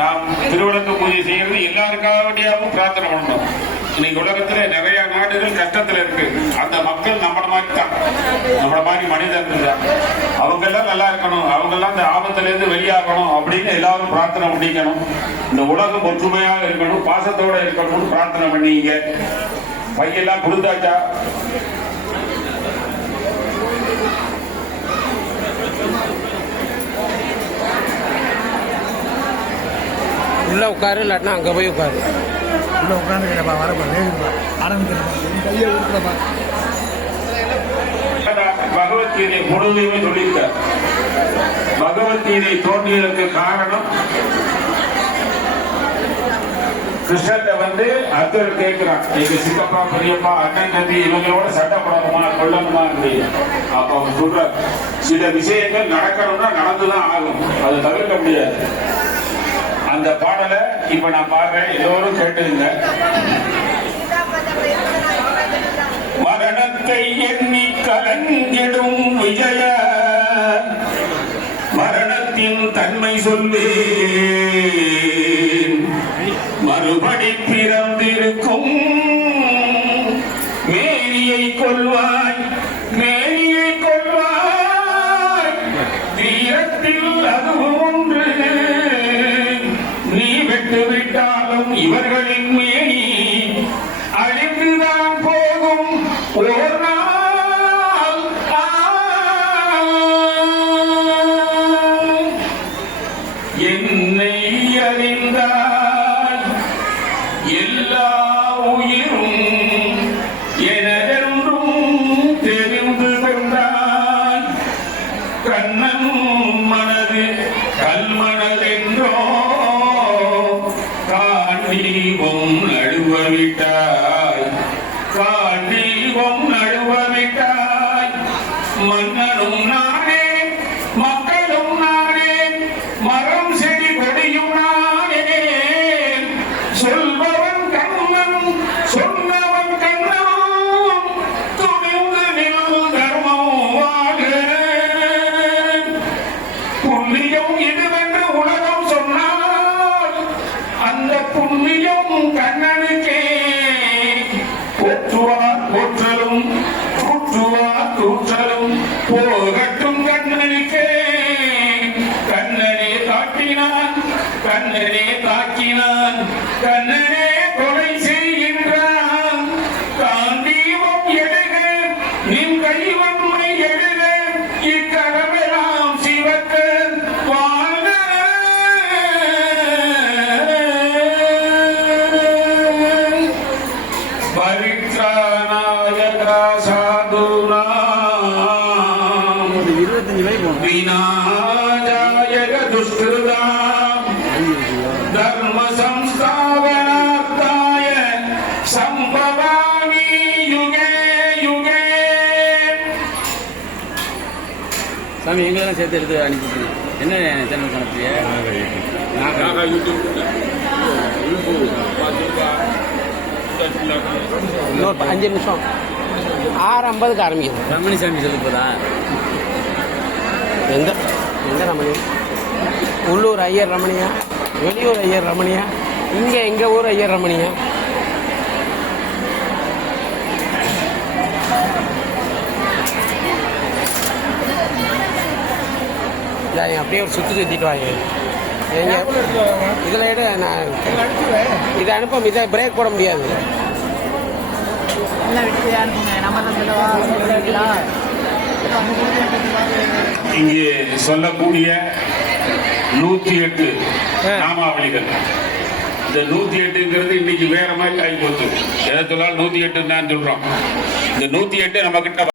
நாம் திருவிளக்கு பூஜை செய்யறது எல்லாருக்காக வேண்டியாவும் பிரார்த்தனை பண்ணணும். இன்னைக்கு உலகத்துல நிறைய நாடுகள் கஷ்டத்துல இருக்கு. அந்த மக்கள் நம்மள மாதிரி தான், நம்மள மாதிரி மனிதர்கள் தான். அவங்க எல்லாம் நல்லா இருக்கணும், அவங்க எல்லாம் இந்த ஆபத்துல இருந்து வெளியாகணும் அப்படின்னு எல்லாரும் பிரார்த்தனை பண்ணிக்கணும். இந்த உலகம் ஒற்றுமையாக இருக்கணும், பாசத்தோட இருக்கணும்னு பிரார்த்தனை பண்ணீங்க. பையெல்லாம் கொடுத்தாச்சா? உள்ள உட்காரு, இல்லாட்டினா அங்கே போய் உட்காரு. உள்ள உட்காந்துக்கிறப்பா, வரப்பா, ஆரம்பிக்கிறப்பா. பகவத்கீதை முழுமையுமே சொல்லியிருக்கார். பகவத்கீதை தோன்றியதற்கு காரணம் கிருஷ்ணத்தை அர்ஜுனர் கேட்கிறான், எங்க சித்தப்பா பெரியப்பா அண்ணன் தம்பி இவங்களோட சண்டை போடணுமா கொள்ளணுமா அப்படின்னு. அப்ப அவன் சொல்ற சில விஷயங்கள் நடக்கணும்னா நடந்துதான் ஆகும், அதை தவிர்க்க முடியாது. அந்த பாடலை இப்ப நான் பாடுறேன், எல்லோரும் கேட்டுங்க. மரணத்தை எண்ணி கலங்கிடும் விஜய, மரணத்தின் தன்மை சொல்வேன், மறுபடி பிறந்திருக்கும் மேரியை கொள்வாய், மேரியை கொள்வாய், தீரத்தில் அதுவும் ஒன்று, நீ விட்டுவிட்டாலும் இவர்களின் மேனி அழிந்துதான் போகும் ஒரு நாள். என்னை அறிந்தாய் எல்லா உயிரும் எனதென்றும் தெரிந்து கொண்டாய், கண்ணன் மனது கல்மனதென்றோ காண்டீபம் நழுவவிட்டாய், காண்டீபம் நழுவவிட்டாய். மன்னனும் நானே, மக்களும் நானே, மரம் செடி கொடியும் நானே, சொல்பவன் கண்ணன் சொன்னவன் கண்ணன், துணிந்து நில் தர்மம் வாழ. புண்ணியம் இதுவென்று உலகம் சொன்னால் அந்த புண்ணியம் கண்ணனுக்கே. போற்றுவார் போற்றலும் கூற்றுவார் கூற்றலும் போகட்டும் கண்ணனுக்கே. கண்ணனே காட்டினான், கண்ணனே தாக்கினான், கண்ணனே கொலை செய்கின்றான். காந்தீபம் எழுக, நின் கைவன்மை எழுக, இக்கடமெல்லாம் சிவக்க வாழ்க. பரித்ராணாய சாதுனாம் விநாசாய துஷ்கிருதாம் தர்ம சம்ஸ்தாபனார்த்தாய சம்பவாமி யுகே யுகே. சாமி எங்களெல்லாம் சேர்த்து எடுத்து அனுப்பிட்டு என்ன சேனல் காணப்பியா? இன்னொரு 5 நிமிஷம், 6:50க்கு ஆரம்பிக்கும். ரமணி சாமி சொல்லி போதா? எந்த எந்த ரமணி? உள்ளூர் ஐயர் ரமணியா, வெளியூர் ஐயர் ரமணியா, இங்கே எங்கள் ஊர் ஐயர் ரமணியா? அப்படியே ஒரு சுற்றிட்டு வாங்க. இதில் எடு, நான் இதை அனுப்ப, இதை பிரேக் போட முடியாது. இங்கே சொல்லக்கூடிய 108 நாமாவளிகள், இந்த 108ங்கிறது இன்னைக்கு வேற மாதிரி ஆகி போச்சு. எதை சொன்னாலும் 108 தான் சொல்றோம். இந்த 108 நம்ம கிட்ட